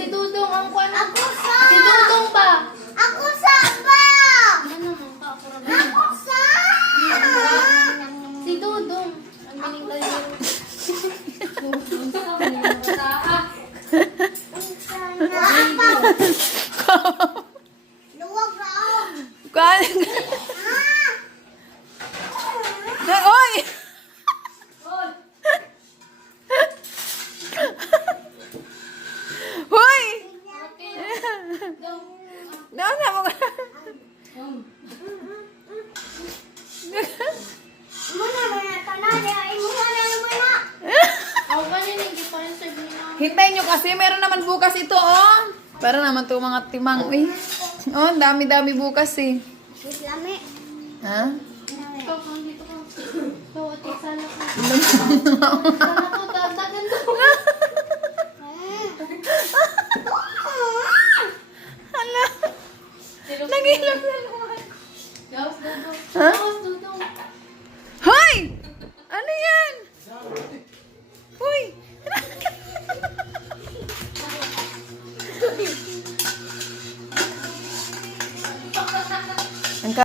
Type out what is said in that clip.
Si Dudong ang kwan. Ako sa! Si Dudong ba? Ako sa ba? Ano naman ka? Ako rin. Ako sa! Si Dudong. Ang galing tayo. Luwag raw! Kuan. Oy! Hoy! Doon na mo. Muna muna tanade, ay muna na muna. Ako kanina hindi pa rin sabihin na. Hintayin nyo kasi meron naman bukas ito, oh. Para naman to mga timang. Eh. Oh, dami-dami bukas eh. Wait lami. Ha? Ikaw kung dito ka. Ikaw at sana ko. Sana ko dadagan to. Hala. Nag-ilog na naman. Gawas Dudong. Ha? Gawas Dudong. Hoy! Ano yan? Hoy!